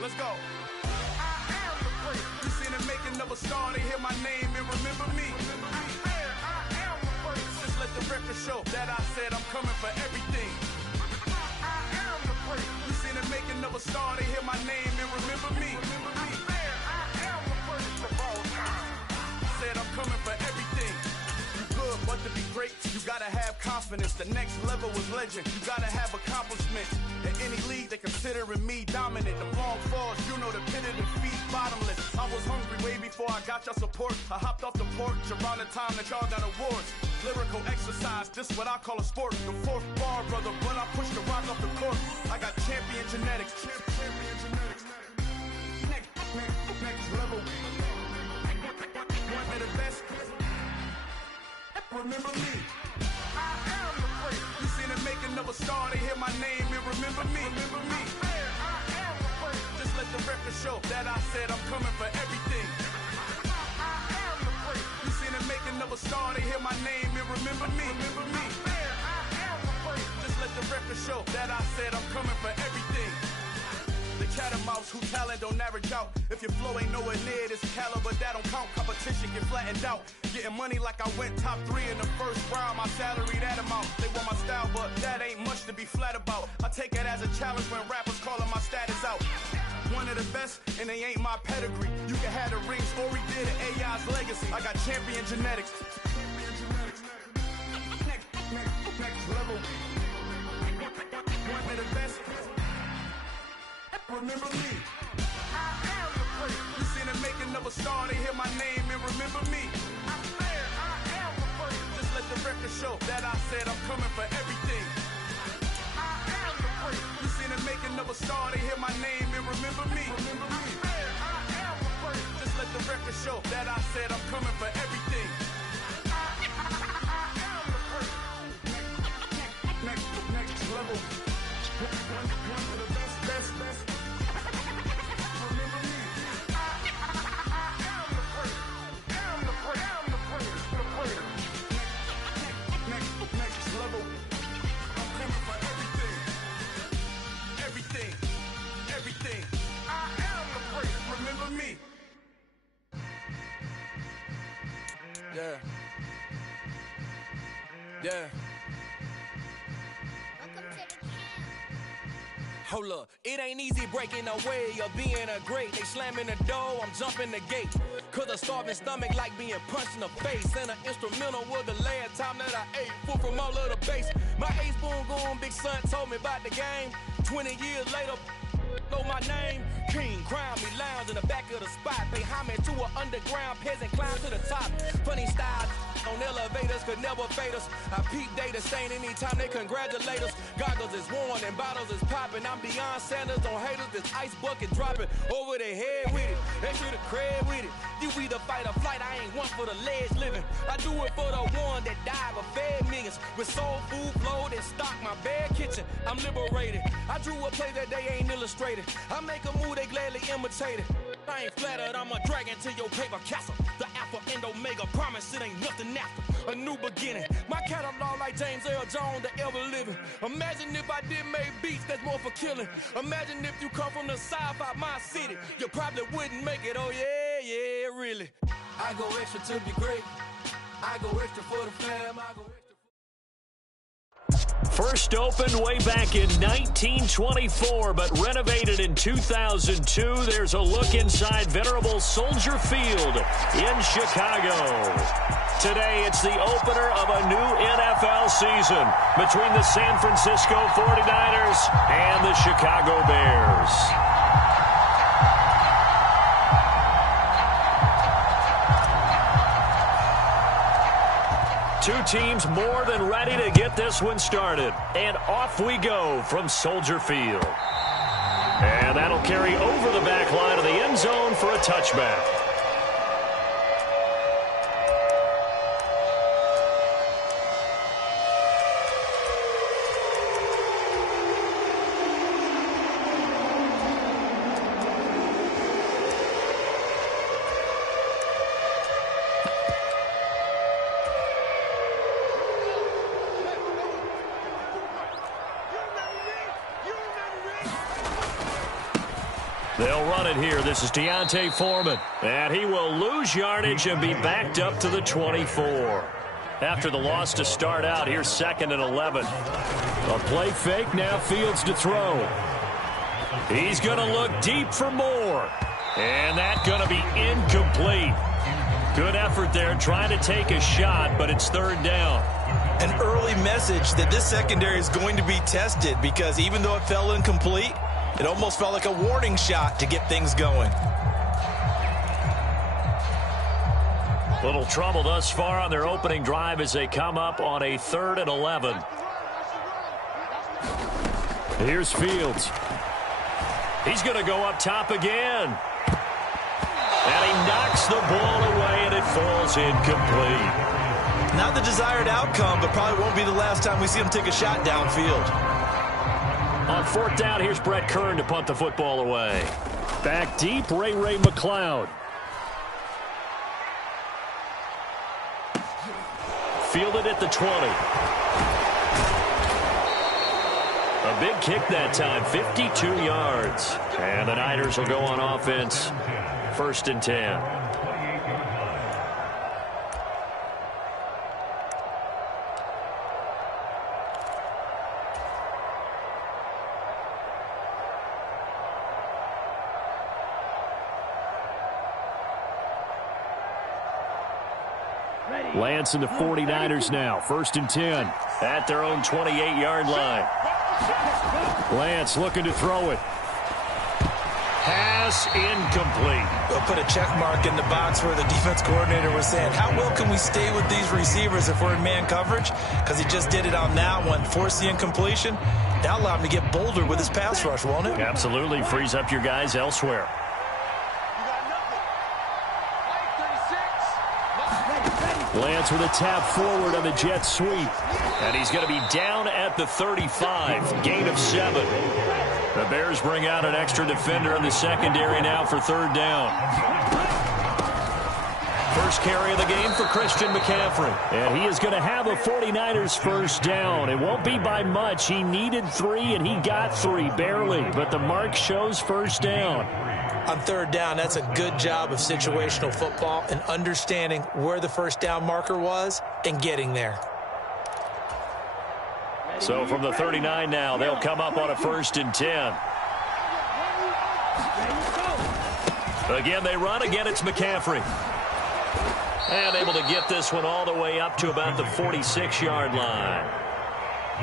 Let's go. You seen the making of a star, they hear my name and remember me. Just let the record show that I said I'm coming for everything. You seen the making of a star, they hear my name and remember me. Said I'm coming for everything. You good, but to be great, you gotta have confidence. The next level was legend. You gotta have accomplishments. In any league, they considering me dominant. The long falls, you know the pit of defeat, bottomless. I was hungry way before I got your support. I hopped off the porch around the time that y'all got awards. Lyrical exercise, this what I call a sport. The fourth bar, brother, when I push the rock off the court. I got champion genetics. Champion genetics. Next level. One of the best. Remember me. I am the place. You seen the making of a star, they hear my name and remember me. Remember me. I am the place. Just let the record show that I said I'm coming for everything. I am the place. You seen the making of a star, they hear my name and remember me. Remember me. I am the place. Just let the record show that I said I'm coming for everything. The cat and mouse who talent don't average out. If your flow ain't nowhere near this caliber, that don't count. Competition get flattened out. Getting money like I went top 3 in the first round. My salary that amount. They want my style, but that ain't much to be flat about. I take it as a challenge when rappers calling my status out. One of the best, and they ain't my pedigree. You can have the rings, or we did it, AI's legacy. I got champion genetics. Next level. One of the best. Remember me. I am the place. You seen the making of a star, they hear my name and remember me. I am the place. Just let the record show that I said I'm coming for everything. I am the place. You seen the making of a star, they hear my name and remember me. Remember me. I am the place. Just let the record show that I said I'm coming for everything. I am the place. Next level. One of the best. Everything. I am the place. Remember me. Yeah. Hold up, it ain't easy breaking away or being a great. They slamming the door, I'm jumping the gate. Cause a starving stomach like being punched in the face. And an instrumental was the last time that I ate food from all of the bass. My A-spoon goon, big son told me about the game. 20 years later, know my name. King, crown me, lounge in the back of the spot. Pay homage to an underground peasant, climb to the top. Funny style on elevators could never fade us. I peep data stain anytime they congratulate us. Goggles is worn and bottles is popping. I'm beyond Sanders on haters, this ice bucket dropping over their head with it. Extra the cred with it. You either fight or flight, I ain't one for the ledge living. I do it for the one that died but fed millions. With soul food flowed and stocked my bare kitchen. I'm liberated. I drew a play that they ain't illustrated. I make a move, they gladly imitate it. I ain't flattered, I'm a dragon to your paper castle. The Alpha and Omega, promise it ain't nothing after. A new beginning. My catalog like James L. Jones, the ever living. Imagine if I did make beats that's more for killing. Imagine if you come from the south out my city. You probably wouldn't make it, oh yeah, really. I go extra to be great. I go extra for the fam. I go extra. First opened way back in 1924, but renovated in 2002. There's a look inside venerable Soldier Field in Chicago. Today, it's the opener of a new NFL season between the San Francisco 49ers and the Chicago Bears. Two teams more than ready to get this one started. And off we go from Soldier Field. And that'll carry over the back line of the end zone for a touchback. They'll run it here. This is Deontay Foreman. And he will lose yardage and be backed up to the 24. After the loss to start out, here's 2nd and 11. A play fake, now Fields to throw. He's going to look deep for more. And that's going to be incomplete. Good effort there trying to take a shot, but it's 3rd down. An early message that this secondary is going to be tested because even though it fell incomplete, it almost felt like a warning shot to get things going. Little trouble thus far on their opening drive as they come up on a 3rd and 11. Here's Fields. He's going to go up top again. And he knocks the ball away, and it falls incomplete. Not the desired outcome, but probably won't be the last time we see him take a shot downfield. On 4th down, here's Brett Kern to punt the football away. Back deep, Ray McLeod. Fielded at the 20. A big kick that time, 52 yards. And the Niners will go on offense, 1st and 10. Lance and the 49ers now. 1st and 10 at their own 28-yard line. Lance looking to throw it. Pass incomplete. We'll put a check mark in the box where the defense coordinator was saying, how well can we stay with these receivers if we're in man coverage? Because he just did it on that one. Force the incompletion. That'll allow him to get bolder with his pass rush, won't it? Absolutely. Frees up your guys elsewhere. Lance with a tap forward on the jet sweep. And he's going to be down at the 35. Gain of 7. The Bears bring out an extra defender in the secondary now for 3rd down. First carry of the game for Christian McCaffrey. And he is going to have a 49ers 1st down. It won't be by much. He needed 3, and he got 3, barely. But the mark shows 1st down. On 3rd down, that's a good job of situational football and understanding where the 1st down marker was and getting there. So from the 39 now, they'll come up on a 1st and 10. Again, they run. Again, it's McCaffrey. And able to get this one all the way up to about the 46-yard line.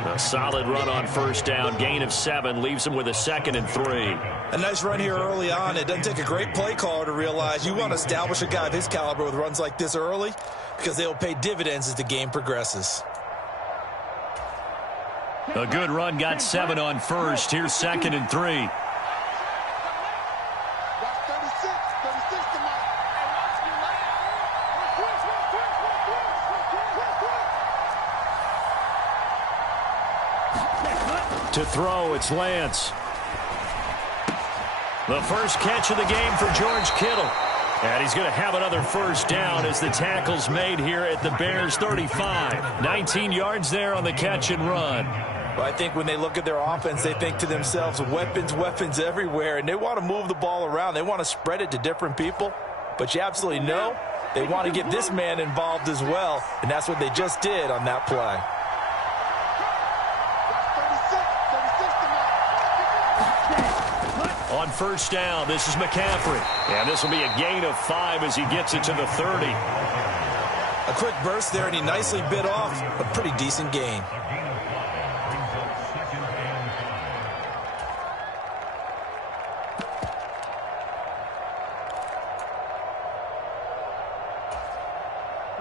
A solid run on 1st down. Gain of 7 leaves him with a 2nd and 3. A nice run here early on. It doesn't take a great play caller to realize you want to establish a guy of his caliber with runs like this early because they'll pay dividends as the game progresses. A good run, got 7 on 1st. Here's 2nd and 3. To throw, it's Lance. The first catch of the game for George Kittle. And he's going to have another 1st down as the tackle's made here at the Bears 35. 19 yards there on the catch and run. Well, I think when they look at their offense, they think to themselves, weapons everywhere, and they want to move the ball around. They want to spread it to different people. But you absolutely know they want to get this man involved as well, and that's what they just did on that play. On 1st down, this is McCaffrey. And this will be a gain of 5 as he gets it to the 30. A quick burst there, and he nicely bit off a pretty decent gain.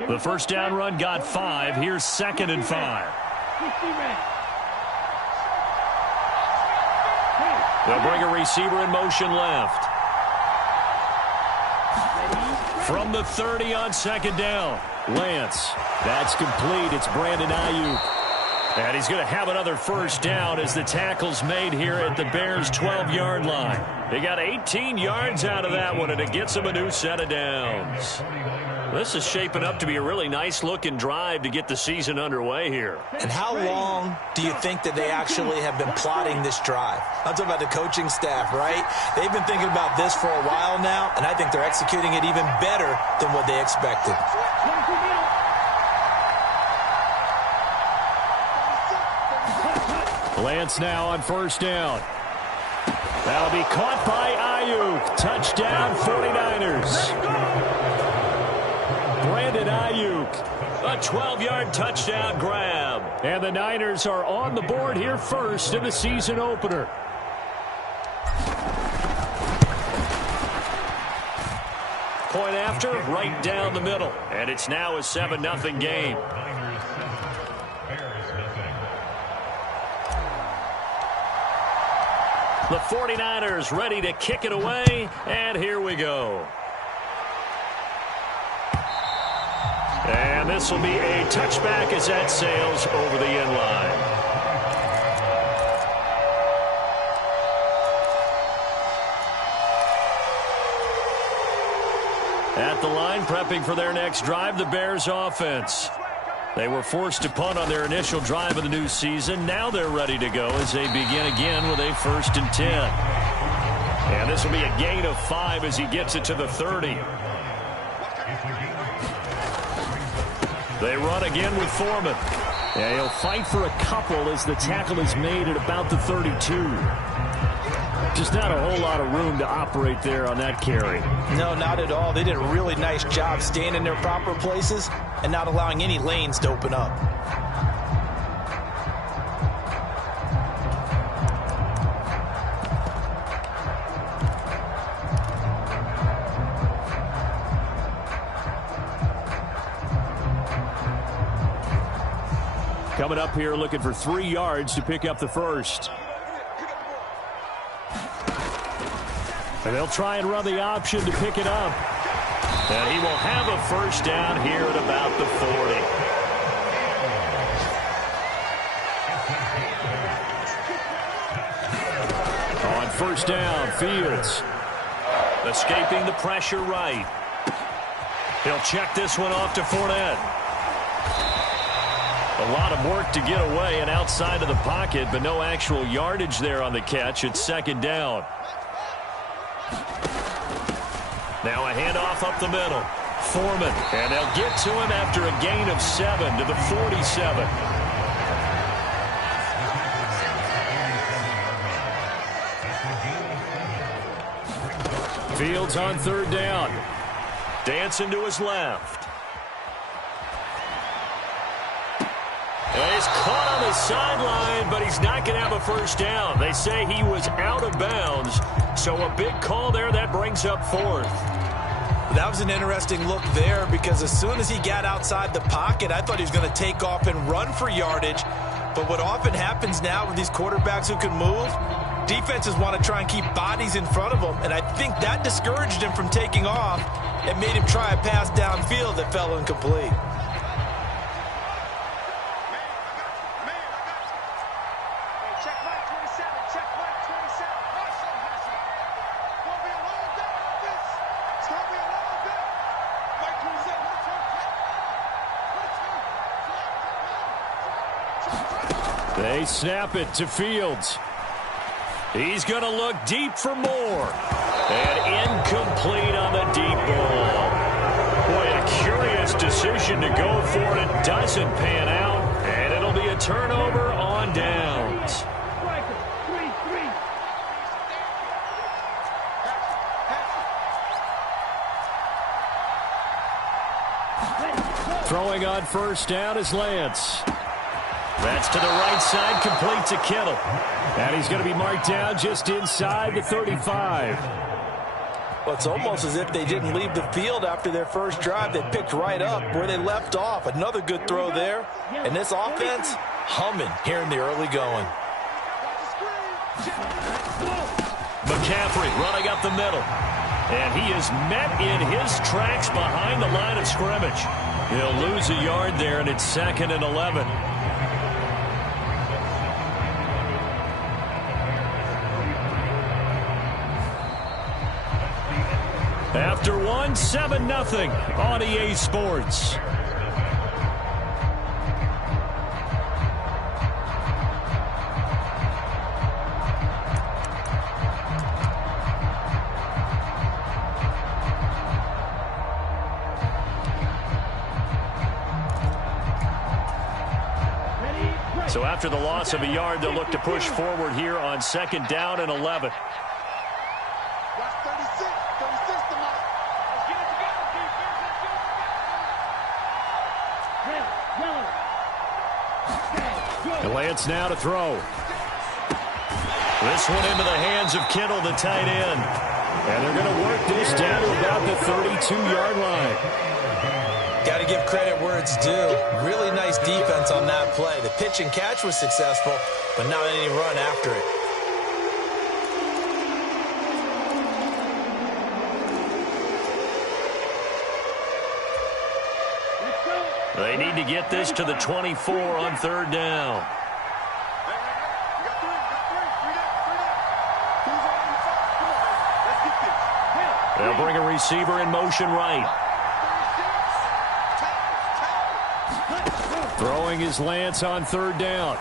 The 1st down run got 5. Here's 2nd and 5. They'll bring a receiver in motion left. From the 30 on 2nd down. Lance. That's complete. It's Brandon Ayuk. And he's going to have another 1st down as the tackle's made here at the Bears' 12-yard line. They got 18 yards out of that one, and it gets them a new set of downs. This is shaping up to be a really nice-looking drive to get the season underway here. And how long do you think that they actually have been plotting this drive? I'm talking about the coaching staff, right? They've been thinking about this for a while now, and I think they're executing it even better than what they expected. Lance now on first down. That'll be caught by Ayuk. Touchdown, 49ers. Brandon Ayuk, a 12-yard touchdown grab. And the Niners are on the board here first in the season opener. Point after, right down the middle. And it's now a 7-0 game. The 49ers ready to kick it away, and here we go. And this will be a touchback as that sails over the end line. At the line, prepping for their next drive, the Bears offense. They were forced to punt on their initial drive of the new season. Now they're ready to go as they begin again with a 1st and 10. And this will be a gain of 5 as he gets it to the 30. They run again with Foreman. Yeah, he'll fight for a couple as the tackle is made at about the 32. Just not a whole lot of room to operate there on that carry. No, not at all. They did a really nice job staying in their proper places and not allowing any lanes to open up. Coming up here looking for 3 yards to pick up the first. And they'll try and run the option to pick it up. And he will have a first down here at about the 40. On first down, Fields. Escaping the pressure right. He'll check this one off to Fournette. A lot of work to get away and outside of the pocket, but no actual yardage there on the catch. It's 2nd down. Now a handoff up the middle. Foreman, and they'll get to him after a gain of 7 to the 47. Fields on 3rd down. Dancing to his left. And he's caught on the sideline, but he's not going to have a first down. They say he was out of bounds, so a big call there that brings up 4th. That was an interesting look there because as soon as he got outside the pocket, I thought he was going to take off and run for yardage. But what often happens now with these quarterbacks who can move, defenses want to try and keep bodies in front of them, and I think that discouraged him from taking off and made him try a pass downfield that fell incomplete. They snap it to Fields. He's going to look deep for more. And incomplete on the deep ball. Boy, a curious decision to go for it. It doesn't pan out. And it'll be a turnover on downs. Throwing on first down is Lance. That's to the right side, complete to Kittle. And he's going to be marked down just inside the 35. Well, it's almost as if they didn't leave the field after their first drive. They picked right up where they left off. Another good throw there. And this offense, humming here in the early going. McCaffrey running up the middle. And he is met in his tracks behind the line of scrimmage. He'll lose a yard there, and it's 2nd and 11. After one, 7-0 on EA Sports. So after the loss of a yard, they'll look to push forward here on 2nd down and 11. Lance now to throw. This one into the hands of Kittle, the tight end. And they're going to work this down to about the 32-yard line. Got to give credit where it's due. Really nice defense on that play. The pitch and catch was successful, but not any run after it. They need to get this to the 24 on 3rd down. They'll bring a receiver in motion right. Throwing his Lance on 3rd down.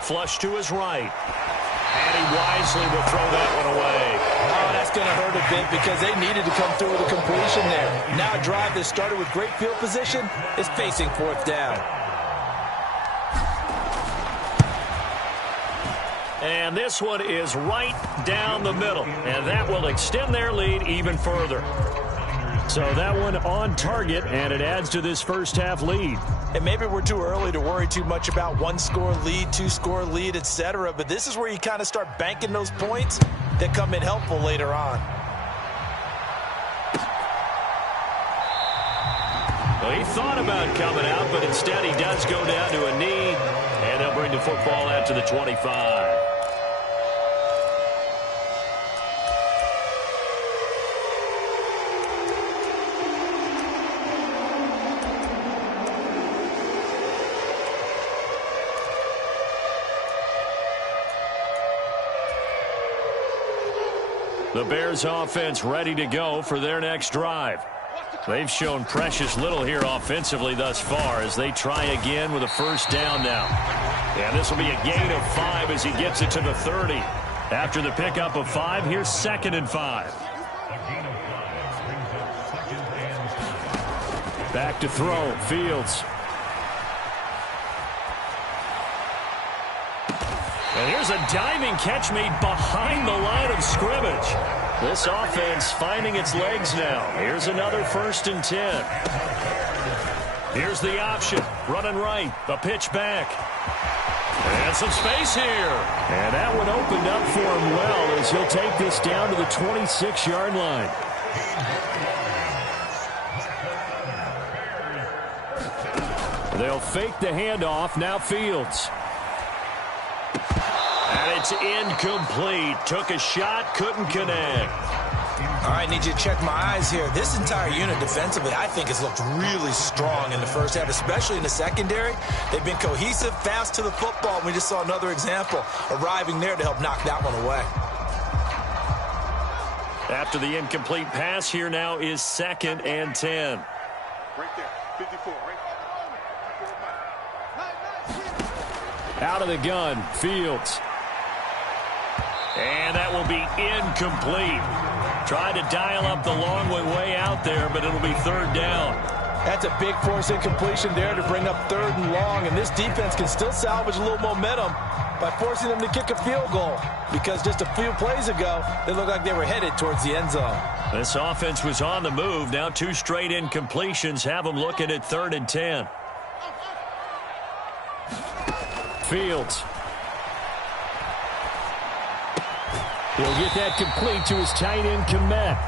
Flush to his right. And he wisely will throw that one away. Oh, that's going to hurt a bit because they needed to come through with a completion there. Now a drive that started with great field position is facing 4th down. And this one is right down the middle. And that will extend their lead even further. So that one on target, and it adds to this first half lead. And maybe we're too early to worry too much about 1-score lead, 2-score lead, etc. But this is where you kind of start banking those points that come in helpful later on. Well, he thought about coming out, but instead he does go down to a knee, and they'll bring the football out to the 25. The Bears offense ready to go for their next drive. They've shown precious little here offensively thus far as they try again with a 1st down now. And this will be a gain of 5 as he gets it to the 30. After the pickup of 5, here's 2nd and 5. Back to throw, Fields. And here's a diving catch made behind the line of scrimmage. This offense finding its legs now. Here's another 1st and 10. Here's the option. Running right. The pitch back. And some space here. And that one opened up for him well as he'll take this down to the 26-yard line. They'll fake the handoff. Now Fields. And it's incomplete. Took a shot, couldn't connect. All right, need you to check my eyes here. This entire unit defensively, I think, has looked really strong in the first half, especially in the secondary. They've been cohesive, fast to the football. We just saw another example arriving there to help knock that one away. After the incomplete pass, here now is 2nd and 10. Right there, 54, right? Out of the gun, Fields. And that will be incomplete. Tried to dial up the long way out there, but it'll be 3rd down. That's a big force incompletion there to bring up 3rd and long, and this defense can still salvage a little momentum by forcing them to kick a field goal, because just a few plays ago, they looked like they were headed towards the end zone. This offense was on the move. Now 2 straight incompletions have them looking at 3rd and 10. Fields. He'll get that complete to his tight end, Komet.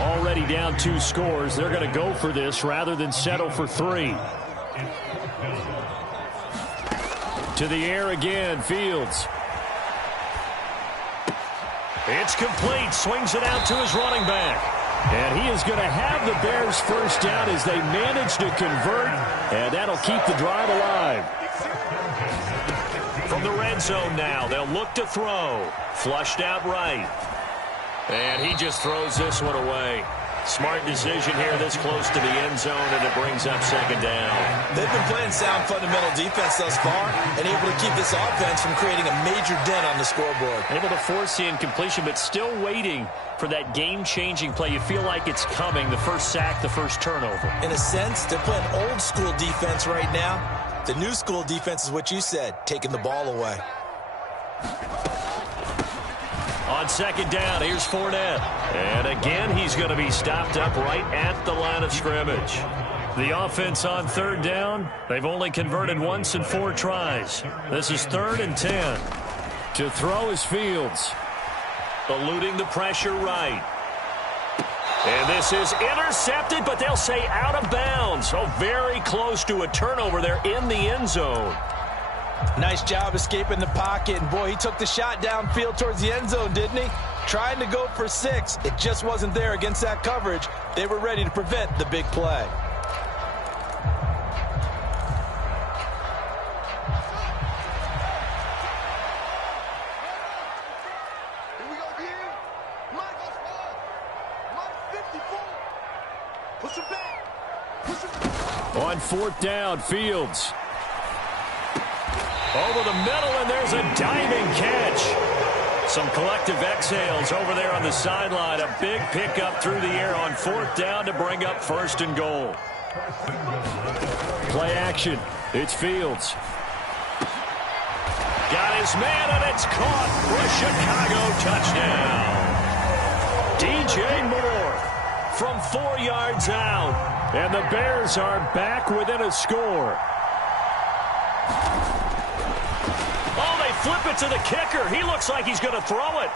Already down 2 scores. They're going to go for this rather than settle for 3. To the air again, Fields. It's complete. Swings it out to his running back. And he is going to have the Bears 1st down as they manage to convert. And that'll keep the drive alive. From the red zone now, they'll look to throw. Flushed out right. And he just throws this one away. Smart decision here this close to the end zone, and it brings up second down. They've been playing sound fundamental defense thus far and able to keep this offense from creating a major dent on the scoreboard. Able to force the incompletion, but still waiting for that game-changing play. You feel like it's coming, the first sack, the first turnover. In a sense, they're playing old-school defense right now. The new school defense is what you said, taking the ball away. On second down, here's Fournette. And again, he's going to be stopped up right at the line of scrimmage. The offense on third down, they've only converted once in 4 tries. This is 3rd and 10. To throw is Fields. Eluding the pressure right. And this is intercepted, but they'll say out of bounds. Oh, very close to a turnover there in the end zone. Nice job escaping the pocket. And, boy, he took the shot downfield towards the end zone, didn't he? Trying to go for 6. It just wasn't there against that coverage. They were ready to prevent the big play. Here we go, D. Michael's ball. Mike 54. Push him back. Push him back. On 4th down, Fields. Over the middle, and there's a diving catch. Some collective exhales over there on the sideline. A big pickup through the air on 4th down to bring up 1st and goal. Play action. It's Fields. Got his man, and it's caught for a Chicago touchdown. DJ Moore from 4 yards out. And the Bears are back within a score. Flip it to the kicker. He looks like he's going to throw it.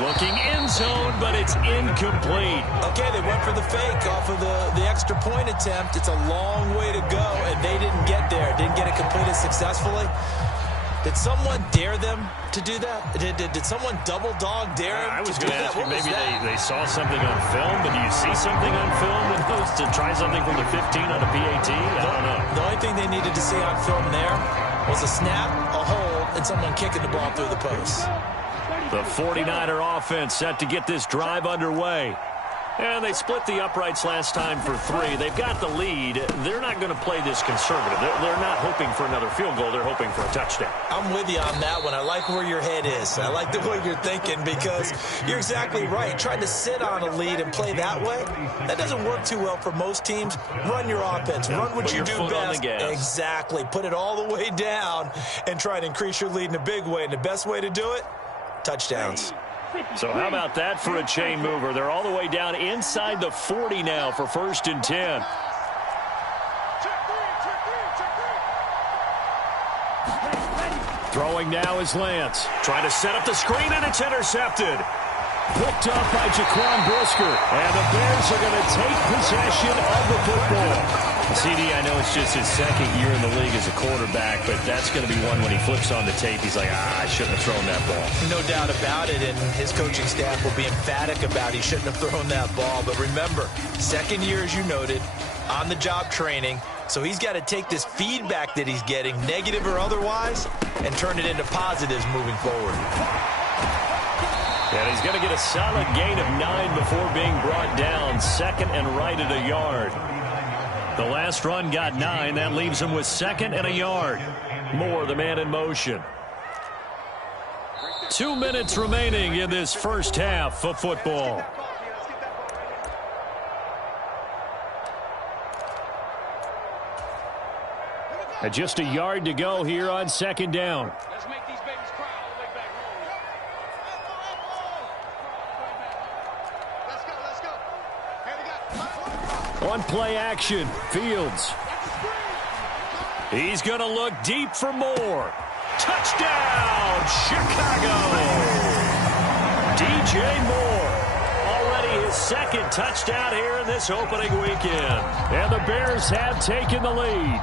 Looking end zone, but it's incomplete. Okay, they went for the fake off of the extra point attempt. It's a long way to go, and they didn't get there. Didn't get it completed successfully. Did someone dare them to do that? Did someone double dog dare them? I was going to ask you, maybe they saw something on film, but do you see something on film with those to try something from the 15 on a PAT? I don't know. The only thing they needed to see on film there was a snap, a hold, and someone kicking the ball through the post. The 49er offense set to get this drive underway. And they split the uprights last time for 3. They've got the lead. They're not going to play this conservative. They're not hoping for another field goal. They're hoping for a touchdown. I'm with you on that one. I like where your head is. I like the way you're thinking because you're exactly right. Trying to sit on a lead and play that way, that doesn't work too well for most teams. Run your offense. Run what you do best. Exactly. Put it all the way down and try to increase your lead in a big way. And the best way to do it, touchdowns. So how about that for a chain mover? They're all the way down inside the 40 now for 1st and 10. Throwing now is Lance. Trying to set up the screen, and it's intercepted. Picked up by Jaquan Brisker. And the Bears are going to take possession of the football. CD, I know it's just his 2nd year in the league as a quarterback, but that's going to be one when he flips on the tape. He's like, I shouldn't have thrown that ball. No doubt about it, and his coaching staff will be emphatic about he shouldn't have thrown that ball. But remember, 2nd year, as you noted, on-the-job training. So he's got to take this feedback that he's getting, negative or otherwise, and turn it into positives moving forward. And he's going to get a solid gain of 9 before being brought down. 2nd and right at a yard. The last run got 9. That leaves him with 2nd and a yard. Moore, the man in motion. 2 minutes remaining in this first half of football. And just a yard to go here on 2nd down. Let's make these babies cry all the way back home. Let's go. Here we go. On play action, Fields. He's going to look deep for more. Touchdown, Chicago! DJ Moore. Already his 2nd touchdown here in this opening weekend. And the Bears have taken the lead.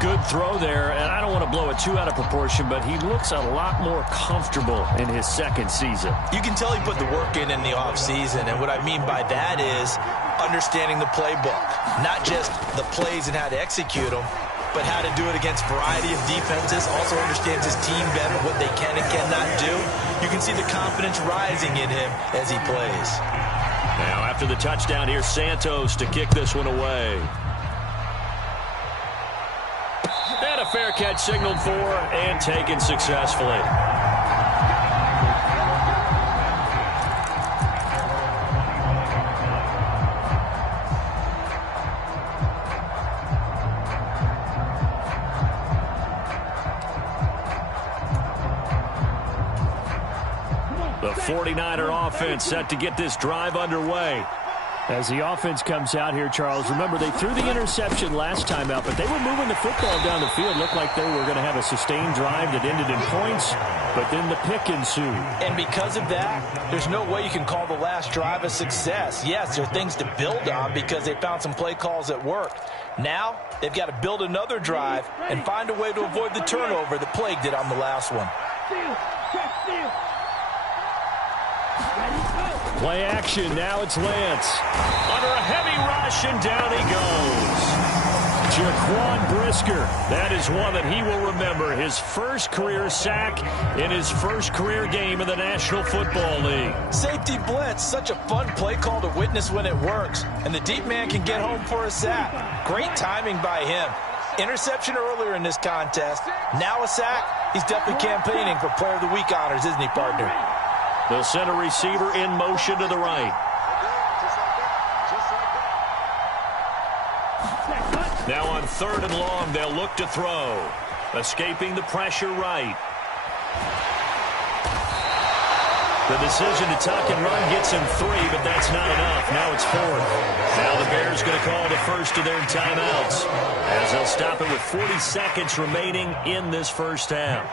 Good throw there, and I don't want to blow it too out of proportion, but he looks a lot more comfortable in his 2nd season. You can tell he put the work in the offseason, and what I mean by that is understanding the playbook, not just the plays and how to execute them, but how to do it against a variety of defenses. Also understands his team better, what they can and cannot do. You can see the confidence rising in him as he plays. Now, after the touchdown, here's Santos to kick this one away. And a fair catch signaled for and taken successfully. The 49er offense set to get this drive underway. As the offense comes out here, Charles, remember they threw the interception last time out, but they were moving the football down the field. Looked like they were going to have a sustained drive that ended in points, but then the pick ensued. And because of that, there's no way you can call the last drive a success. Yes, there are things to build on because they found some play calls that worked. Now, they've got to build another drive and find a way to avoid the turnover that plagued it on the last one. Play action, now it's Lance. Under a heavy rush, and down he goes. Jaquan Brisker, that is one that he will remember. His first career sack in his first career game in the National Football League. Safety blitz, such a fun play call to witness when it works. And the deep man can get home for a sack. Great timing by him. Interception earlier in this contest. Now a sack. He's definitely campaigning for Player of the Week honors, isn't he, partner? They'll send a receiver in motion to the right. Now on 3rd and long, they'll look to throw. Escaping the pressure right. The decision to tuck and run gets him 3, but that's not enough. Now it's 4th. Now the Bears going to call the first of their timeouts, as they'll stop it with 40 seconds remaining in this first half.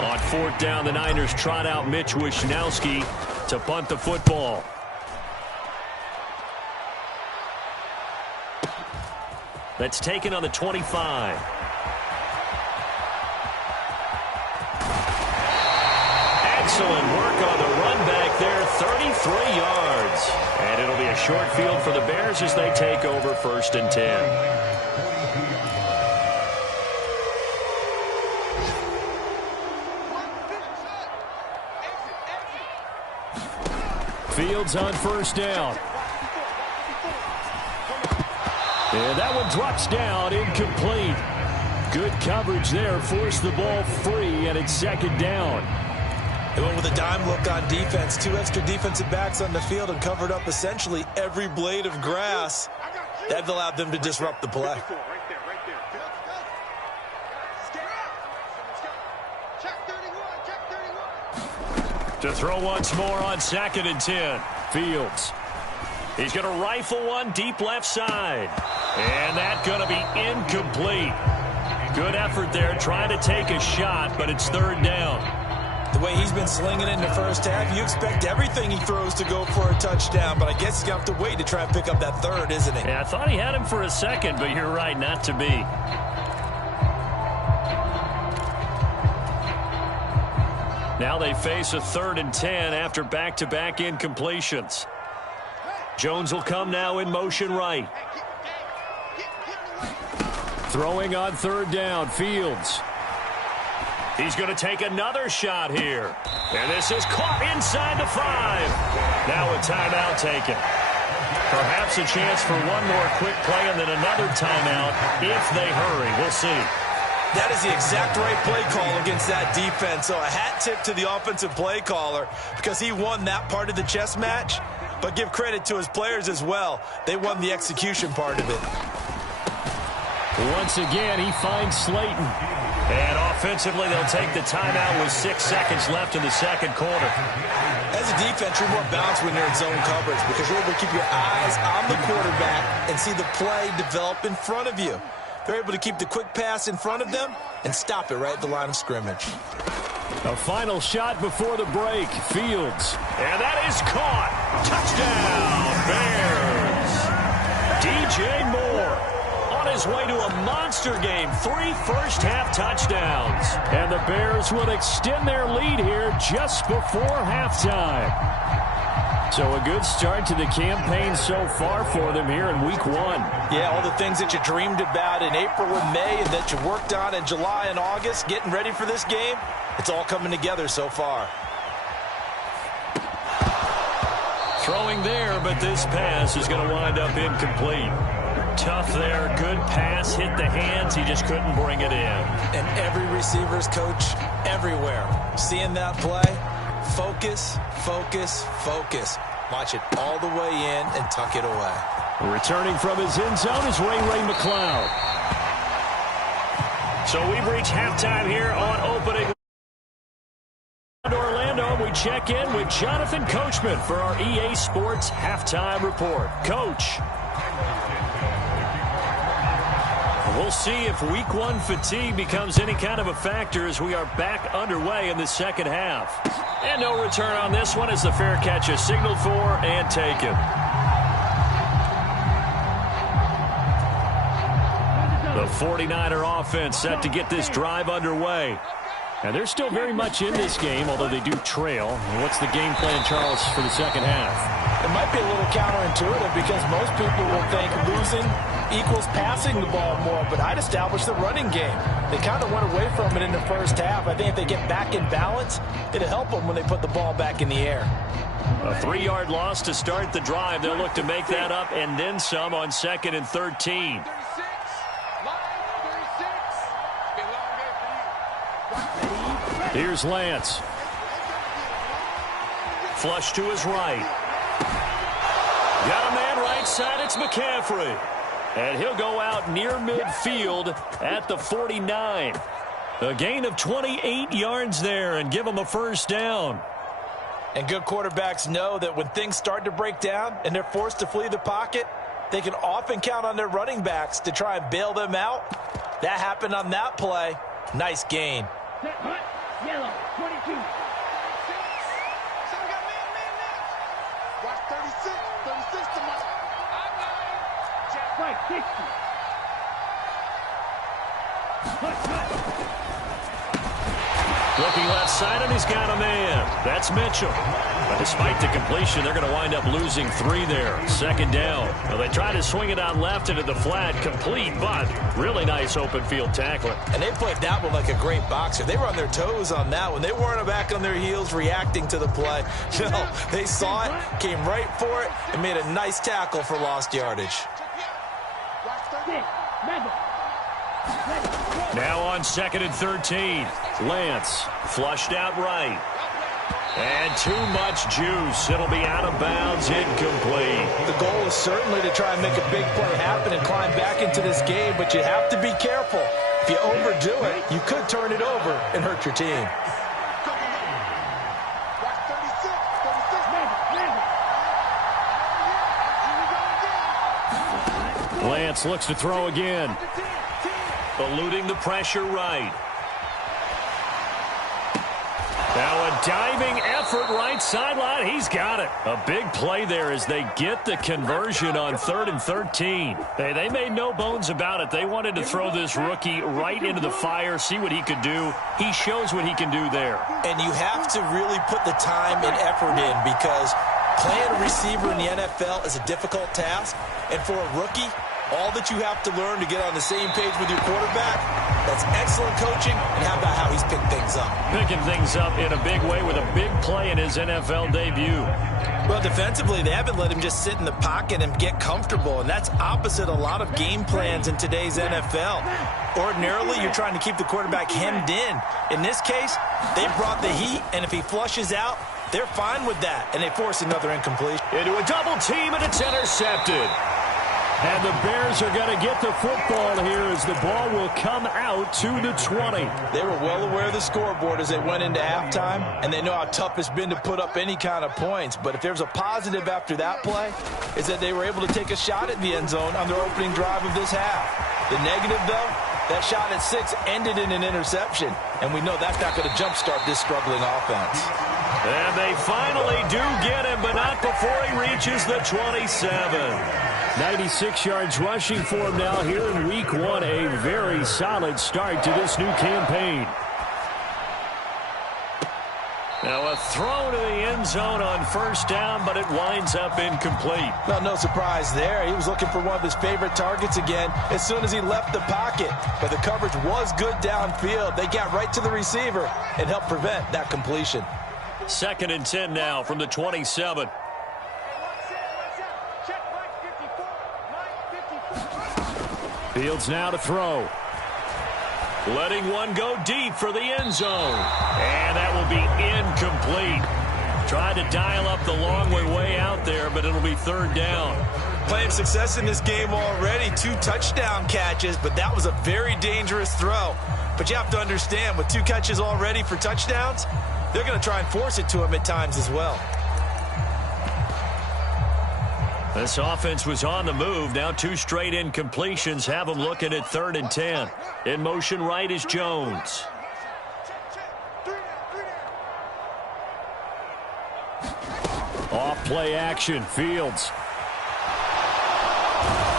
On 4th down, the Niners trot out Mitch Wishnowski to punt the football. That's taken on the 25. Excellent work on the run back there, 33 yards. And it'll be a short field for the Bears as they take over 1st and 10. Fields on 1st down. And that one drops down, incomplete. Good coverage there, forced the ball free, and it's 2nd down. They went with a dime look on defense. 2 extra defensive backs on the field and covered up essentially every blade of grass. That allowed them to disrupt the play. To throw once more on 2nd and 10. Fields. He's going to rifle one deep left side. And that's going to be incomplete. Good effort there, trying to take a shot, but it's 3rd down. The way he's been slinging it in the first half, you expect everything he throws to go for a touchdown, but I guess he's going to have to wait to try and pick up that 3rd, isn't he? Yeah, I thought he had him for a second, but you're right, not to be. Now they face a 3rd and 10 after back-to-back incompletions. Jones will come now in motion right. Throwing on 3rd down, Fields. He's going to take another shot here. And this is caught inside the 5. Now a timeout taken. Perhaps a chance for one more quick play and then another timeout if they hurry. We'll see. That is the exact right play call against that defense. So a hat tip to the offensive play caller because he won that part of the chess match. But give credit to his players as well. They won the execution part of it. Once again, he finds Slayton. And offensively, they'll take the timeout with 6 seconds left in the 2nd quarter. As a defense, you're more balanced when you're in zone coverage because you're able to keep your eyes on the quarterback and see the play develop in front of you. They're able to keep the quick pass in front of them and stop it right at the line of scrimmage. A final shot before the break. Fields. And that is caught. Touchdown, Bears. DJ Moore on his way to a monster game. 3 first-half touchdowns. And the Bears will extend their lead here just before halftime. So a good start to the campaign so far for them here in week 1. Yeah, all the things that you dreamed about in April and May and that you worked on in July and August, getting ready for this game, it's all coming together so far. Throwing there, but this pass is going to wind up incomplete. Tough there, good pass, hit the hands, he just couldn't bring it in. And every receiver's coach everywhere, seeing that play, focus, focus, focus. Watch it all the way in and tuck it away. Returning from his end zone is Ray McCloud. So we've reached halftime here on opening. Orlando, we check in with Jonathan Coachman for our EA Sports Halftime Report. Coach. We'll see if week 1 fatigue becomes any kind of a factor as we are back underway in the second half. And no return on this one as the fair catch is signaled for and taken. The 49er offense set to get this drive underway. And they're still very much in this game, although they do trail. What's the game plan, Charles, for the second half? It might be a little counterintuitive because most people will think losing equals passing the ball more, but I'd establish the running game. They kind of went away from it in the first half. I think if they get back in balance, it'll help them when they put the ball back in the air. A 3-yard loss to start the drive. They'll look to make that up and then some on 2nd and 13. Here's Lance. Flush to his right. Got a man right side. It's McCaffrey. And he'll go out near midfield at the 49. A gain of 28 yards there and give him a first down. And good quarterbacks know that when things start to break down and they're forced to flee the pocket, they can often count on their running backs to try and bail them out. That happened on that play. Nice gain. Yellow, 22. Watch 36. 36 to Mike. Right, 60. Looking left side, and he's got a man. That's Mitchell. But despite the completion, they're going to wind up losing 3 there. 2nd down. Well, they try to swing it out left into the flat, complete, but really nice open field tackling. And they played that one like a great boxer. They were on their toes on that one. They weren't back on their heels reacting to the play. No, they saw it, came right for it, and made a nice tackle for lost yardage. Now on 2nd and 13. Lance flushed out right. And too much juice. It'll be out of bounds, incomplete. The goal is certainly to try and make a big play happen and climb back into this game, but you have to be careful. If you overdo it, you could turn it over and hurt your team. Lance looks to throw again. Eluding the pressure right. Now a diving effort right sideline. He's got it. A big play there as they get the conversion on 3rd and 13. They made no bones about it. They wanted to throw this rookie right into the fire, see what he could do. He shows what he can do there. And you have to really put the time and effort in because playing a receiver in the NFL is a difficult task. And for a rookie, all that you have to learn to get on the same page with your quarterback, that's excellent coaching, and how about how he's picked things up? Picking things up in a big way with a big play in his NFL debut. Well, defensively, they haven't let him just sit in the pocket and get comfortable, and that's opposite a lot of game plans in today's NFL. Ordinarily, you're trying to keep the quarterback hemmed in. In this case, they brought the heat, and if he flushes out, they're fine with that, and they force another incompletion. Into a double team, and it's intercepted. And the Bears are going to get the football here as the ball will come out to the 20. They were well aware of the scoreboard as they went into halftime, and they know how tough it's been to put up any kind of points. But if there's a positive after that play, is that they were able to take a shot at the end zone on their opening drive of this half. The negative, though, that shot at 6 ended in an interception, and we know that's not going to jumpstart this struggling offense. And they finally do get him, but not before he reaches the 27. 96 yards rushing for him now here in week 1. A very solid start to this new campaign. Now a throw to the end zone on first down, but it winds up incomplete. No surprise there. He was looking for one of his favorite targets again as soon as he left the pocket. But the coverage was good downfield. They got right to the receiver and helped prevent that completion. 2nd and 10 now from the 27. Fields now to throw. Letting one go deep for the end zone. And that will be incomplete. Tried to dial up the long way out there, but it'll be 3rd down. Playing success in this game already. 2 touchdown catches, but that was a very dangerous throw. But you have to understand, with 2 catches already for touchdowns, they're going to try and force it to him at times as well. This offense was on the move. Now 2 straight incompletions have them looking at 3rd and 10. In motion right is Jones. Off play action. Fields.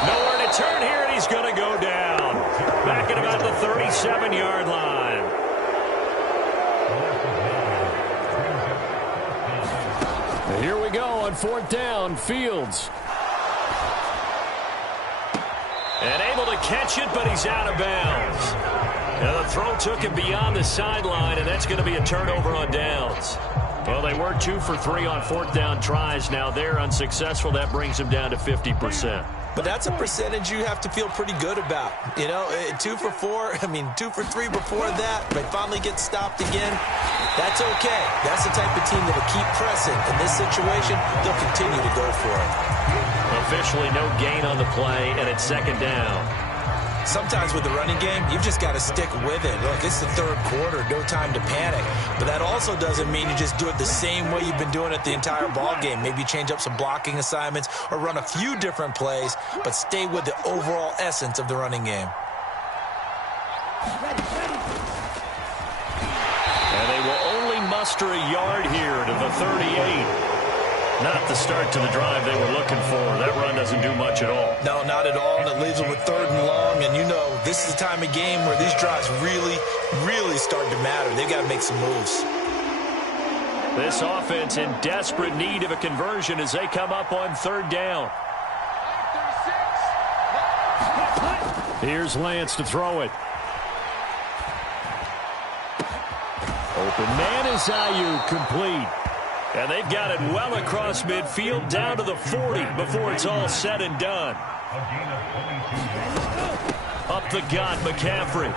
Nowhere to turn here, and he's going to go down. Back at about the 37-yard line. Here we go on 4th down. Fields. And able to catch it, but he's out of bounds. Now the throw took him beyond the sideline, and that's going to be a turnover on downs. Well, they were 2 for 3 on 4th down tries. Now they're unsuccessful. That brings them down to 50%. But that's a percentage you have to feel pretty good about. You know, 2 for 4, 2 for 3 before that. They finally get stopped again. That's okay. That's the type of team that will keep pressing. In this situation, they'll continue to go for it. Officially no gain on the play, and it's 2nd down. Sometimes with the running game, you've just got to stick with it. Look, it's the 3rd quarter, no time to panic. But that also doesn't mean you just do it the same way you've been doing it the entire ball game. Maybe change up some blocking assignments or run a few different plays, but stay with the overall essence of the running game. And they will only muster a yard here to the 38. Not the start to the drive they were looking for. That run doesn't do much at all. No, not at all, and it leaves them with 3rd and long. And you know, this is the time of game where these drives really start to matter. They've got to make some moves. This offense in desperate need of a conversion as they come up on 3rd down. Here's Lance to throw it. Open man is Ayuk, complete. And they've got it well across midfield down to the 40 before it's all said and done. Up the gut, McCaffrey.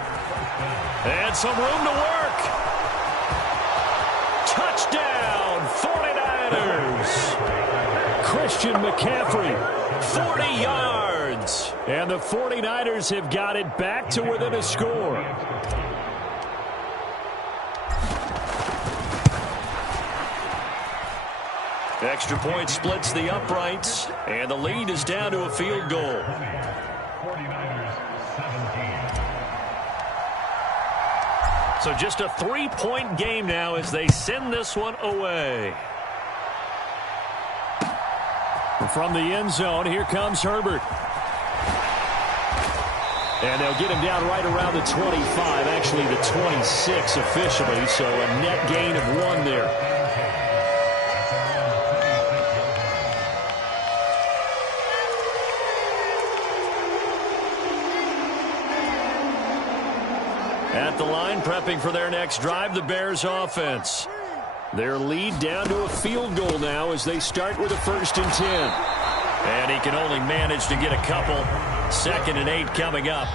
And some room to work. Touchdown, 49ers. Christian McCaffrey. 40 yards. And the 49ers have got it back to within a score. Extra point splits the uprights, and the lead is down to a field goal. So just a 3-point game now as they send this one away. From the end zone, here comes Herbert. And they'll get him down right around the 25, actually the 26 officially, so a net gain of 1 there. At the line, prepping for their next drive, the Bears offense. Their lead down to a field goal now as they start with a 1st and 10. And he can only manage to get a couple. 2nd and 8 coming up.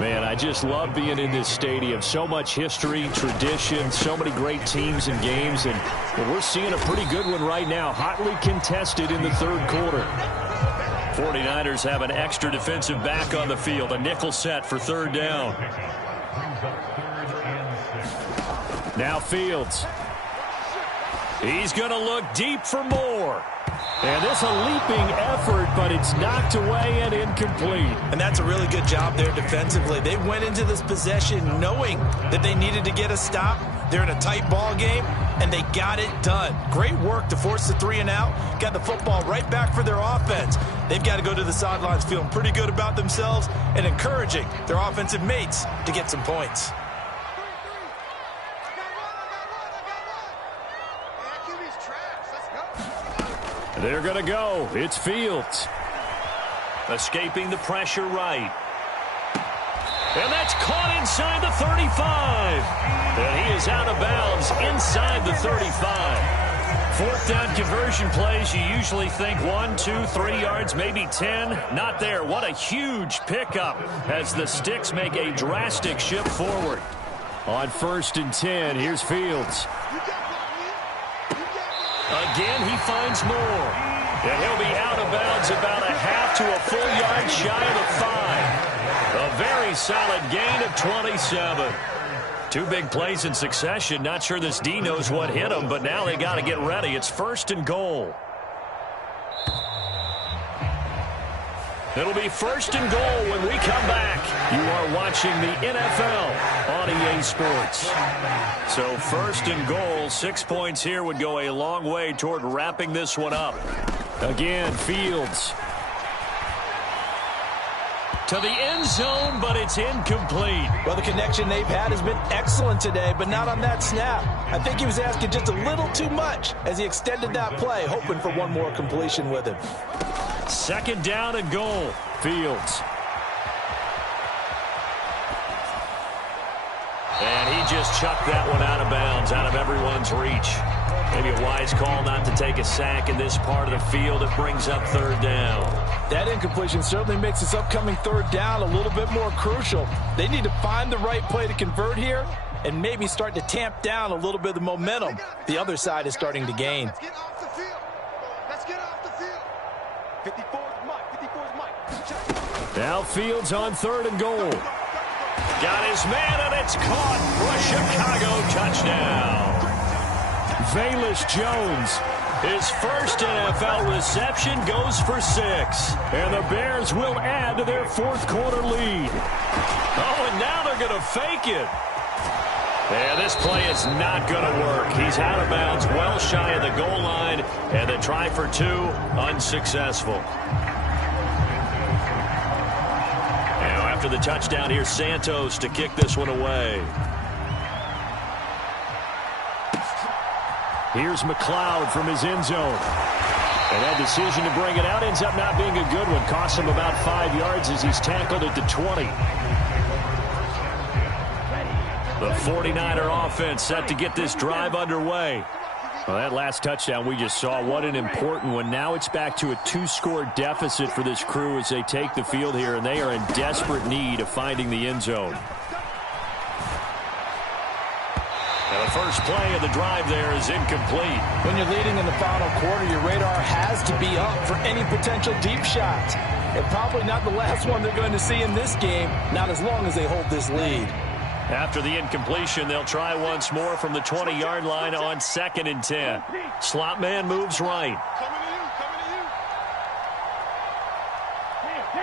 Man, I just love being in this stadium. So much history, tradition, so many great teams and games. And we're seeing a pretty good one right now, hotly contested in the 3rd quarter. 49ers have an extra defensive back on the field, a nickel set for 3rd down. Now Fields. He's going to look deep for more. And this a leaping effort, but it's knocked away and incomplete. And that's a really good job there defensively. They went into this possession knowing that they needed to get a stop. They're in a tight ball game, and they got it done. Great work to force the 3 and out. Got the football right back for their offense. They've got to go to the sidelines feeling pretty good about themselves and encouraging their offensive mates to get some points. They're going to go. It's Fields. Escaping the pressure right. And that's caught inside the 35. And he is out of bounds inside the 35. Fourth down conversion plays, you usually think 1, 2, 3 yards, maybe 10. Not there. What a huge pickup as the Sticks make a drastic shift forward. On 1st and 10, here's Fields. Again, he finds more. And he'll be out of bounds about a half to a full yard shy of the 5. A very solid gain of 27. 2 big plays in succession. Not sure this D knows what hit him, but now they got to get ready. It's 1st and goal. It'll be 1st and goal when we come back. You are watching the NFL on EA Sports. So 1st and goal, 6 points here would go a long way toward wrapping this one up. Again, Fields. To the end zone, but it's incomplete. Well, the connection they've had has been excellent today, but not on that snap. I think he was asking just a little too much as he extended that play, hoping for one more completion with him. 2nd down and goal. Fields. And he just chucked that one out of bounds, out of everyone's reach. Maybe a wise call not to take a sack in this part of the field. It brings up 3rd down. That incompletion certainly makes this upcoming 3rd down a little bit more crucial. They need to find the right play to convert here and maybe start to tamp down a little bit of the momentum the other side is starting to gain. Let's get off the field. Let's get off the field. 54 is Mike. 54 is Mike. Now Fields on 3rd and goal. Got his man, and it's caught for a Chicago touchdown. Velus Jones. His first NFL reception goes for 6. And the Bears will add to their 4th quarter lead. Oh, and now they're going to fake it. And this play is not going to work. He's out of bounds, well shy of the goal line, and the try for 2, unsuccessful. Now, after the touchdown, here's Santos to kick this one away. Here's McLeod from his end zone. And that decision to bring it out ends up not being a good one. Costs him about 5 yards as he's tackled at the 20. The 49er offense set to get this drive underway. Well, that last touchdown we just saw, what an important one. Now it's back to a 2-score deficit for this crew as they take the field here, and they are in desperate need of finding the end zone. And the first play of the drive there is incomplete. When you're leading in the final quarter, your radar has to be up for any potential deep shots. And probably not the last one they're going to see in this game, not as long as they hold this lead. After the incompletion, they'll try once more from the 20-yard line on 2nd and 10. Slot man moves right.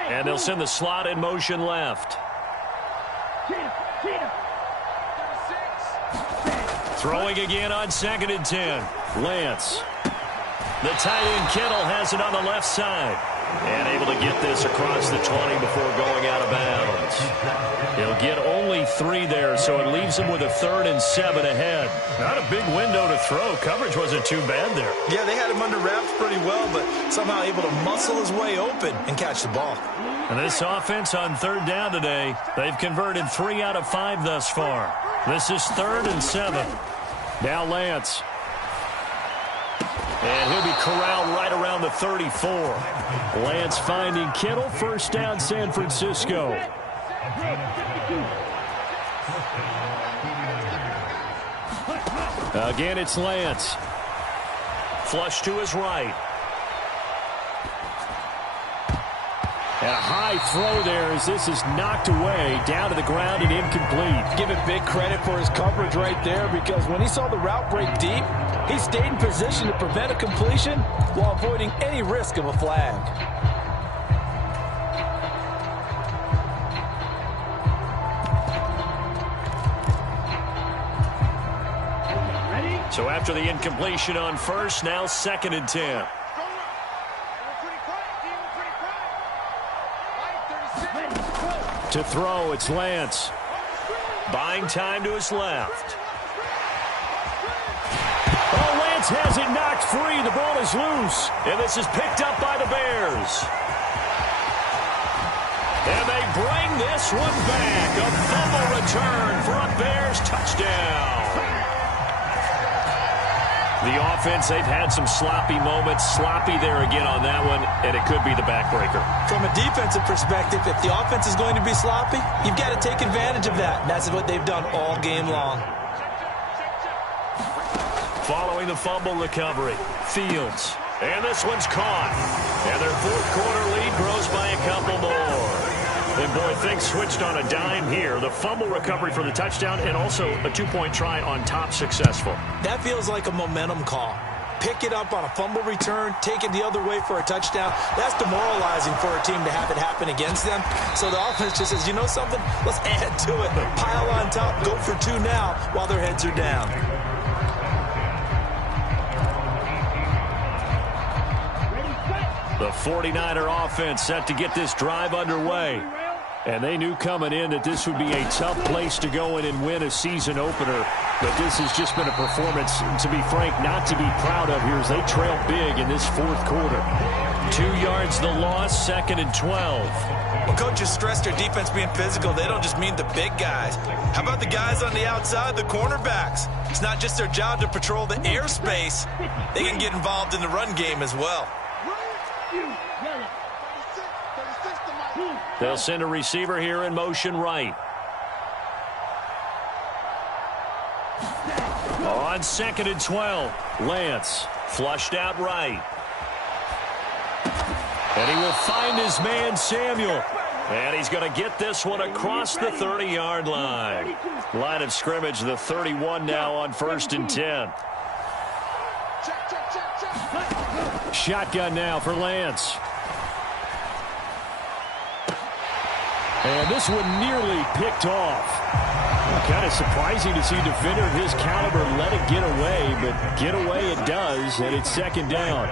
And they'll send the slot in motion left. Throwing again on 2nd and 10. Lance. The tight end Kittle has it on the left side. And able to get this across the 20 before going out of bounds. He'll get only 3 there, so it leaves him with a 3rd and 7 ahead. Not a big window to throw. Coverage wasn't too bad there. Yeah, they had him under wraps pretty well, but somehow able to muscle his way open and catch the ball. And this offense on 3rd down today, they've converted 3 out of 5 thus far. This is 3rd and 7. Now Lance. And he'll be corralled right around the 34. Lance finding Kittle. 1st down, San Francisco. Again, it's Lance. Flush to his right. And a high throw there as this is knocked away, down to the ground and incomplete. Give it big credit for his coverage right there, because when he saw the route break deep, he stayed in position to prevent a completion while avoiding any risk of a flag. So after the incompletion on 1st, now 2nd and 10. To throw, it's Lance. Buying time to his left. Oh, Lance Fields has it knocked free. The ball is loose, and this is picked up by the Bears. And they bring this one back. A fumble return for a Bears touchdown. The offense, they've had some sloppy moments. Sloppy there again on that one, and it could be the backbreaker. From a defensive perspective, if the offense is going to be sloppy, you've got to take advantage of that. And that's what they've done all game long. Following the fumble recovery, Fields. And this one's caught. And their fourth quarter lead grows by a couple more. And, boy, things switched on a dime here. The fumble recovery for the touchdown and also a two-point try on top successful. That feels like a momentum call. Pick it up on a fumble return, take it the other way for a touchdown. That's demoralizing for a team to have it happen against them. So the offense just says, you know something? Let's add to it. Pile on top, go for two now while their heads are down. The 49er offense set to get this drive underway. And they knew coming in that this would be a tough place to go in and win a season opener. But this has just been a performance, to be frank, not to be proud of here as they trail big in this fourth quarter. 2 yards the loss, 2nd and 12. Well, coaches stress their defense being physical. They don't just mean the big guys. How about the guys on the outside, the cornerbacks? It's not just their job to patrol the airspace. They can get involved in the run game as well. They'll send a receiver here in motion right. On 2nd and 12, Lance flushed out right. And he will find his man, Samuel. And he's going to get this one across the 30-yard line. Line of scrimmage, the 31 now on 1st and 10. Shotgun now for Lance. And this one nearly picked off. Kind of surprising to see a defender of his caliber let it get away, but get away it does, and it's 2nd down.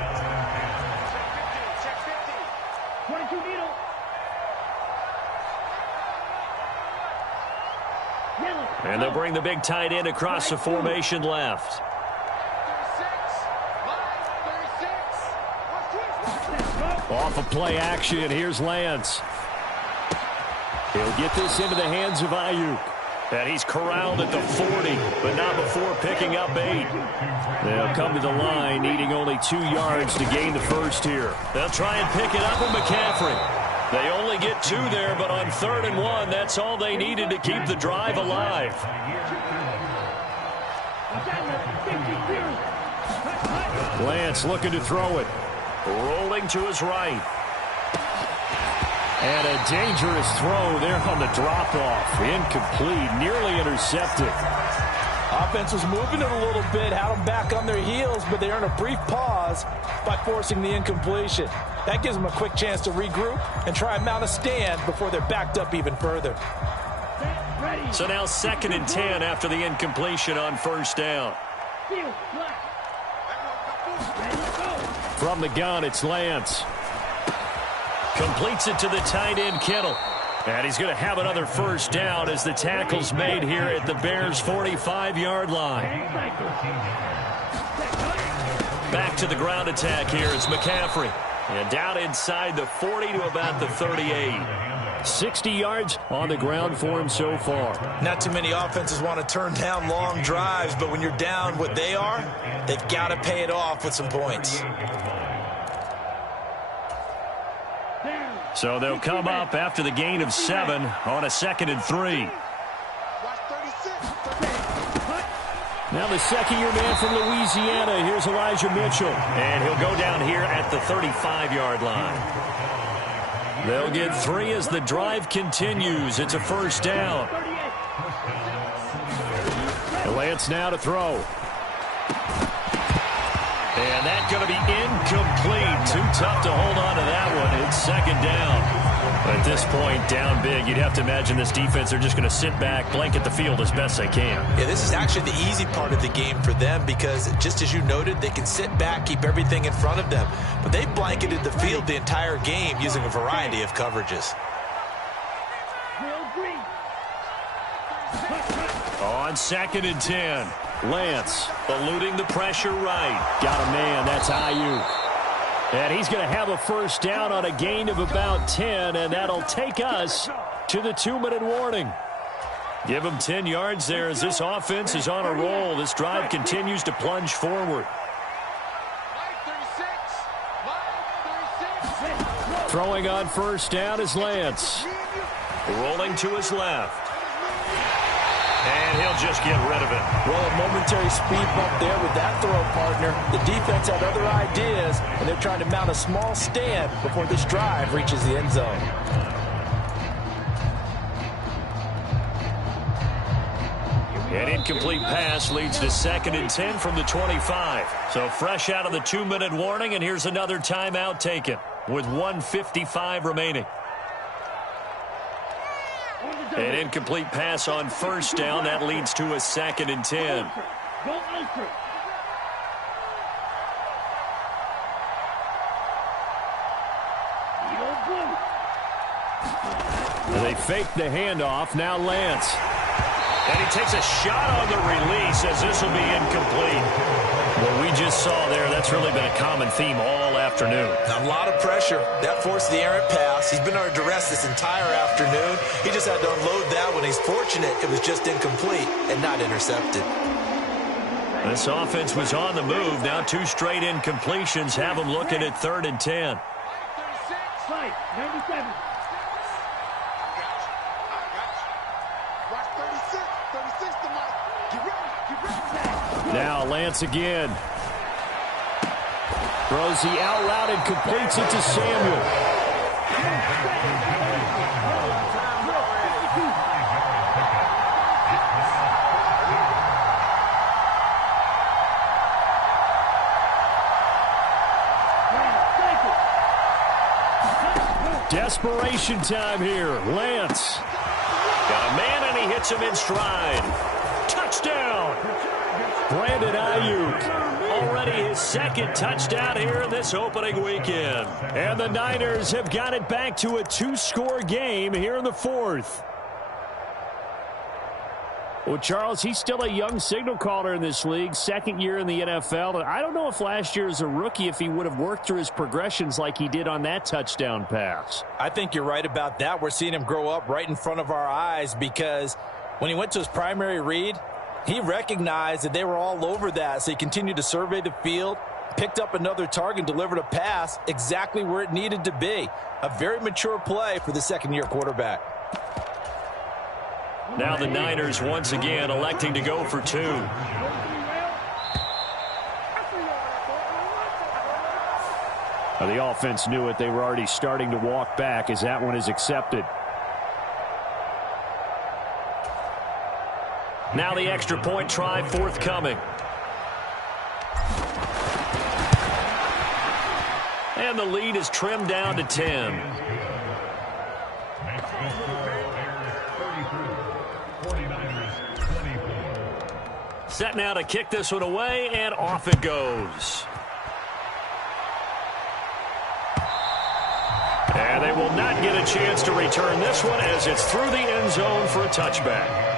And they'll bring the big tight end across the formation left. Off of play action, here's Lance. He'll get this into the hands of Ayuk. And he's corralled at the 40, but not before picking up 8. They'll come to the line, needing only 2 yards to gain the first here. They'll try and pick it up with McCaffrey. They only get 2 there, but on 3rd and 1, that's all they needed to keep the drive alive. Lance looking to throw it. Rolling to his right. And a dangerous throw there on the drop-off. Incomplete, nearly intercepted. Offense was moving it a little bit, had them back on their heels, but they earned a brief pause by forcing the incompletion. That gives them a quick chance to regroup and try and mount a stand before they're backed up even further. So now 2nd and 10 after the incompletion on 1st down. From the gun, it's Lance. Completes it to the tight end, Kittle. And he's going to have another 1st down as the tackle's made here at the Bears' 45-yard line. Back to the ground attack here. It's McCaffrey. And down inside the 40 to about the 38. 60 yards on the ground for him so far. Not too many offenses want to turn down long drives, but when you're down what they are, they've got to pay it off with some points. So they'll come up after the gain of 7 on a 2nd and 3. Now the second-year man from Louisiana. Here's Elijah Mitchell. And he'll go down here at the 35-yard line. They'll get 3 as the drive continues. It's a 1st down. Lance now to throw. And that's going to be incomplete. Too tough to hold on to that one. It's 2nd down. At this point, down big, you'd have to imagine this defense, they're just going to sit back, blanket the field as best they can. Yeah, this is actually the easy part of the game for them because, just as you noted, they can sit back, keep everything in front of them. But they blanketed the field the entire game using a variety of coverages. On 2nd and 10, Lance eluding the pressure right. Got a man. That's Ayuk. And he's going to have a first down on a gain of about 10, and that'll take us to the 2-minute warning. Give him 10 yards there as this offense is on a roll. This drive continues to plunge forward. Throwing on first down is Lance. Rolling to his left. And he'll just get rid of it. Well, a momentary speed bump there with that throw, partner. The defense had other ideas, and they're trying to mount a small stand before this drive reaches the end zone. An incomplete pass leads to 2nd and 10 from the 25. So fresh out of the 2-minute warning, and here's another timeout taken with 1:55 remaining. An incomplete pass on first down. That leads to a 2nd and 10. They fake the handoff. Now Lance. And he takes a shot on the release as this will be incomplete. What we just saw there, that's really been a common theme all afternoon. A lot of pressure. That forced the errant pass. He's been under duress this entire afternoon. He just had to unload that one. He's fortunate it was just incomplete and not intercepted. This offense was on the move. Now 2 straight incompletions have them looking at 3rd and 10. Now Lance again. Throws the out route and completes it to Samuel. Desperation time here. Lance. Got a man and he hits him in stride. Touchdown. Brandon Ayuk, already his 2nd touchdown here in this opening weekend. And the Niners have got it back to a 2-score game here in the 4th. Well, Charles, he's still a young signal caller in this league, 2nd year in the NFL. And I don't know if last year as a rookie if he would have worked through his progressions like he did on that touchdown pass. I think you're right about that. We're seeing him grow up right in front of our eyes because when he went to his primary read, he recognized that they were all over that, so he continued to survey the field, picked up another target, delivered a pass exactly where it needed to be. A very mature play for the 2nd-year quarterback. Now the Niners once again electing to go for 2. Now the offense knew it. They were already starting to walk back as that one is accepted. Now the extra point try forthcoming. And the lead is trimmed down to 10. Set now to kick this one away, and off it goes. And they will not get a chance to return this one as it's through the end zone for a touchback.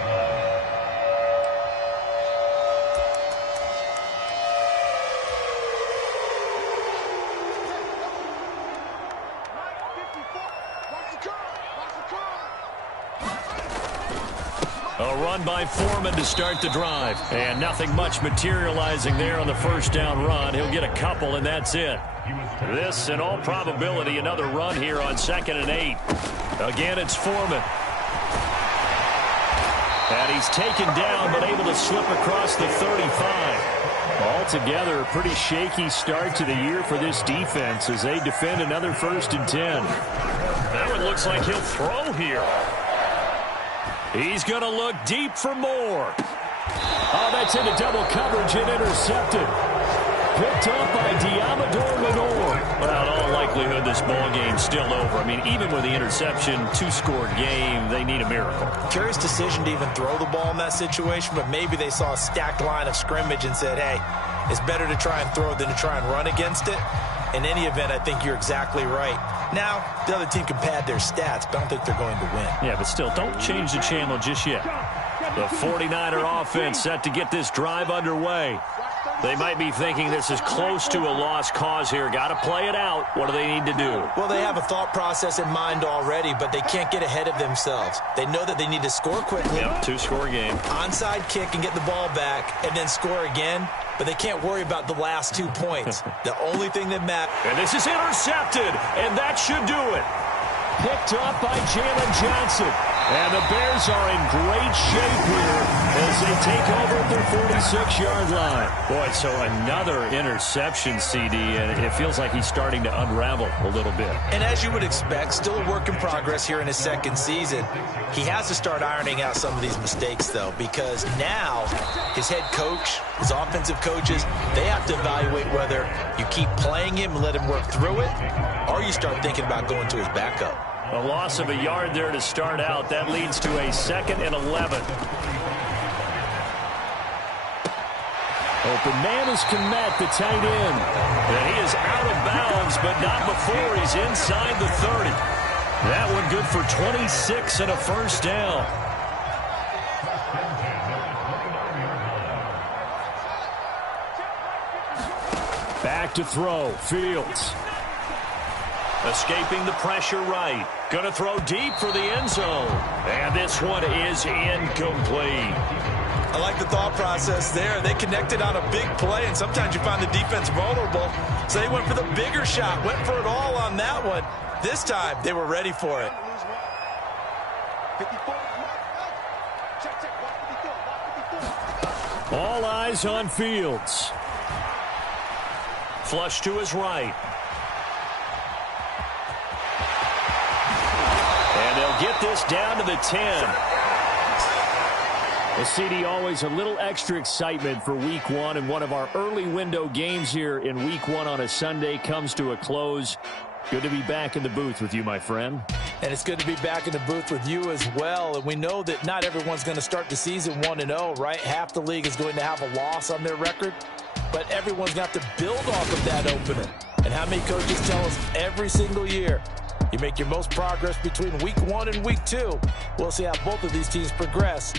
A run by Foreman to start the drive. And nothing much materializing there on the first down run. He'll get a couple, and that's it. This, in all probability, another run here on 2nd and 8. Again, it's Foreman. And he's taken down, but able to slip across the 35. Altogether, a pretty shaky start to the year for this defense as they defend another 1st and 10. That one looks like he'll throw here. He's going to look deep for more. Oh, that's into double coverage and intercepted. Picked up by Diamador Lenore. Well, in all likelihood, this ball game's still over. I mean, even with the interception, 2-score game, they need a miracle. Curious decision to even throw the ball in that situation, but maybe they saw a stacked line of scrimmage and said, hey, it's better to try and throw than to try and run against it. In any event, I think you're exactly right. Now, the other team can pad their stats, but I don't think they're going to win. Yeah, but still, don't change the channel just yet. The 49er offense set to get this drive underway. They might be thinking this is close to a lost cause here. Got to play it out. What do they need to do? Well, they have a thought process in mind already, but they can't get ahead of themselves. They know that they need to score quickly. Yep, two-score game. Onside kick and get the ball back and then score again. But they can't worry about the last 2 points. The only thing that matters. And this is intercepted, and that should do it. Picked up by Jalen Johnson. And the Bears are in great shape here as they take over at their 46-yard line. Boy, so another interception, CD, and it feels like he's starting to unravel a little bit. And as you would expect, still a work in progress here in his second season. He has to start ironing out some of these mistakes, though, because now his head coach, his offensive coaches, they have to evaluate whether you keep playing him and let him work through it, or you start thinking about going to his backup. A loss of a yard there to start out. That leads to a 2nd and 11. Open man is Kmet, the tight end. And he is out of bounds, but not before he's inside the 30. That one good for 26 and a first down. Back to throw, Fields. Escaping the pressure right. Going to throw deep for the end zone. And this one is incomplete. I like the thought process there. They connected on a big play, and sometimes you find the defense vulnerable. So they went for the bigger shot, went for it all on that one. This time, they were ready for it. All eyes on Fields. Flush to his right. And they'll get this down to the 10. The CD, always a little extra excitement for week one, and one of our early window games here in week one on a Sunday comes to a close. Good to be back in the booth with you, my friend. And it's good to be back in the booth with you as well. And we know that not everyone's going to start the season 1-0, right? Half the league is going to have a loss on their record, but everyone's going to have to build off of that opener. And how many coaches tell us every single year, you make your most progress between week one and week two. We'll see how both of these teams progress